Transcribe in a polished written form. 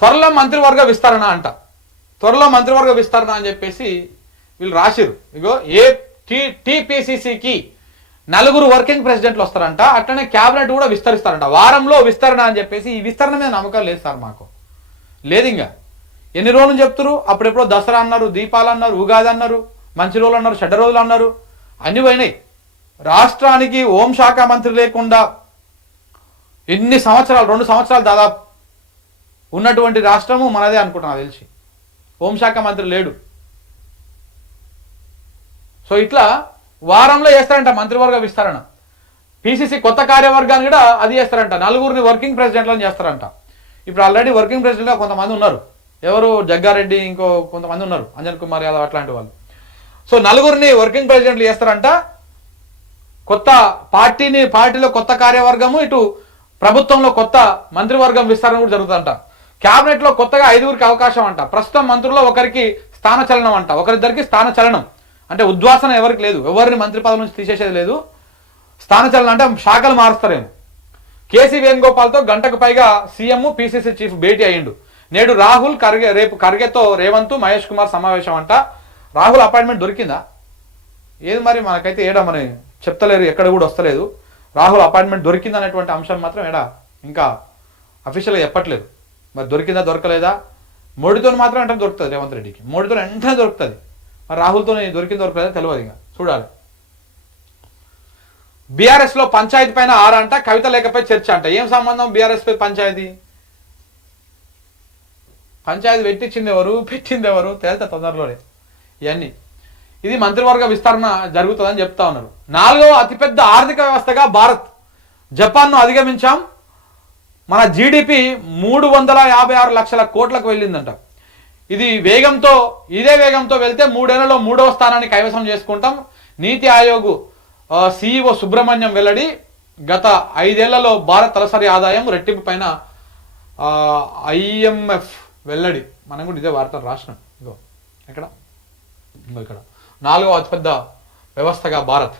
త్వరలో మంత్రివర్గ విస్తరణ అంట. త్వరలో మంత్రివర్గ విస్తరణ అని చెప్పేసి వీళ్ళు రాసిరు. ఇగో టీపీసీసీకి 4 వర్కింగ్ ప్రెసిడెంట్లు వస్తారంట. అట్లనే క్యాబినెట్ కూడా విస్తరిస్తారంట. వారంలో విస్తరణ అని చెప్పేసి ఈ విస్తరణ మీద నమ్మకం లేదు సార్ మాకు. లేదు ఇంకా ఎన్ని రోజులు చెప్తున్నారు. అప్పుడెప్పుడో దసరా అన్నారు, దీపాలు అన్నారు, ఉగాది అన్నారు, మంచి రోజులు అన్నారు, చెడ్డ రోజులు అన్నారు, అన్ని పోయినాయి. రాష్ట్రానికి హోంశాఖ మంత్రి లేకుండా ఎన్ని సంవత్సరాలు, 2 సంవత్సరాలు దాదాపు ఉన్నటువంటి రాష్ట్రము మనదే అనుకుంటున్నా తెలిసి. హోంశాఖ మంత్రి లేడు. సో ఇట్లా వారంలో చేస్తారంట మంత్రివర్గ విస్తరణ. పిసిసి కొత్త కార్యవర్గాన్ని కూడా అది చేస్తారంట. 4 వర్కింగ్ ప్రెసిడెంట్లను చేస్తారంట. ఇప్పుడు ఆల్రెడీ వర్కింగ్ ప్రెసిడెంట్గా కొంతమంది ఉన్నారు. ఎవరు జగ్గారెడ్డి, ఇంకో కొంతమంది ఉన్నారు, అంజన్ కుమార్ యాదవ్ అట్లాంటి వాళ్ళు. సో 4 వర్కింగ్ ప్రెసిడెంట్లు చేస్తారంట. కొత్త పార్టీలో కొత్త కార్యవర్గము, ఇటు ప్రభుత్వంలో కొత్త మంత్రివర్గం విస్తరణ కూడా జరుగుతుందంట. క్యాబినెట్లో కొత్తగా 5గురికి అవకాశం అంట. ప్రస్తుతం మంత్రుల్లో ఒకరికి స్థానచలనం అంట. ఒకరిద్దరికి స్థానచలనం అంటే ఉద్వాసన ఎవరికి లేదు, ఎవరిని మంత్రి పదవి నుంచి తీసేసేది లేదు. స్థానచలనం అంటే శాఖలు మారుస్తారేమో. కేసీ వేణుగోపాల్తో గంటకు పైగా సీఎం పిసిసి చీఫ్ భేటీ అయ్యిండు. నేడు రాహుల్ ఖర్గే, రేపు ఖర్గేతో రేవంత్ మహేష్ కుమార్ సమావేశం అంట. రాహుల్ అపాయింట్మెంట్ దొరికిందా? ఏది మరి మనకైతే ఏడమని చెప్తలేరు, ఎక్కడ కూడా వస్తలేదు. రాహుల్ అపాయింట్మెంట్ దొరికింది అనేటువంటి అంశం మాత్రం ఇంకా అఫీషియల్గా చెప్పట్లేదు. మరి దొరికిందా దొరకలేదా? మోడీతో మాత్రం వెంటనే దొరుకుతుంది రేవంత్ రెడ్డికి. మోడీతో వెంటనే దొరుకుతుంది. మరి రాహుల్తో దొరికింది దొరకలేదా తెలియదు, ఇంకా చూడాలి. బీఆర్ఎస్లో పంచాయతీ పైన 6 అంట. కవిత లేఖపై చర్చ అంట. ఏం సంబంధం బీఆర్ఎస్ పై పంచాయతీ? పంచాయతీ పెట్టించింది ఎవరు, పెట్టింది ఎవరు తేల్తా తొందరలోనే ఇవన్నీ. ఇది మంత్రివర్గ విస్తరణ జరుగుతుందని చెప్తా ఉన్నారు. 4వ అతిపెద్ద ఆర్థిక వ్యవస్థగా భారత్. జపాన్ను అధిగమించాం. మన జీడిపి 356 లక్షల కోట్లకు వెళ్ళిందంట. ఇదే వేగంతో వెళ్తే 3 ఏళ్లలో 3వ స్థానాన్ని కైవసం చేసుకుంటాం. నీతి ఆయోగ్ సిఇఓ సుబ్రహ్మణ్యం వెల్లడి. గత 5 ఏళ్లలో భారత్ తలసరి ఆదాయం రెట్టింపు పైన ఐఎంఎఫ్ వెల్లడి. మనం కూడా ఇదే వార్తలు రాసినాం. ఇక్కడ 4వ అతిపెద్ద వ్యవస్థగా భారత్.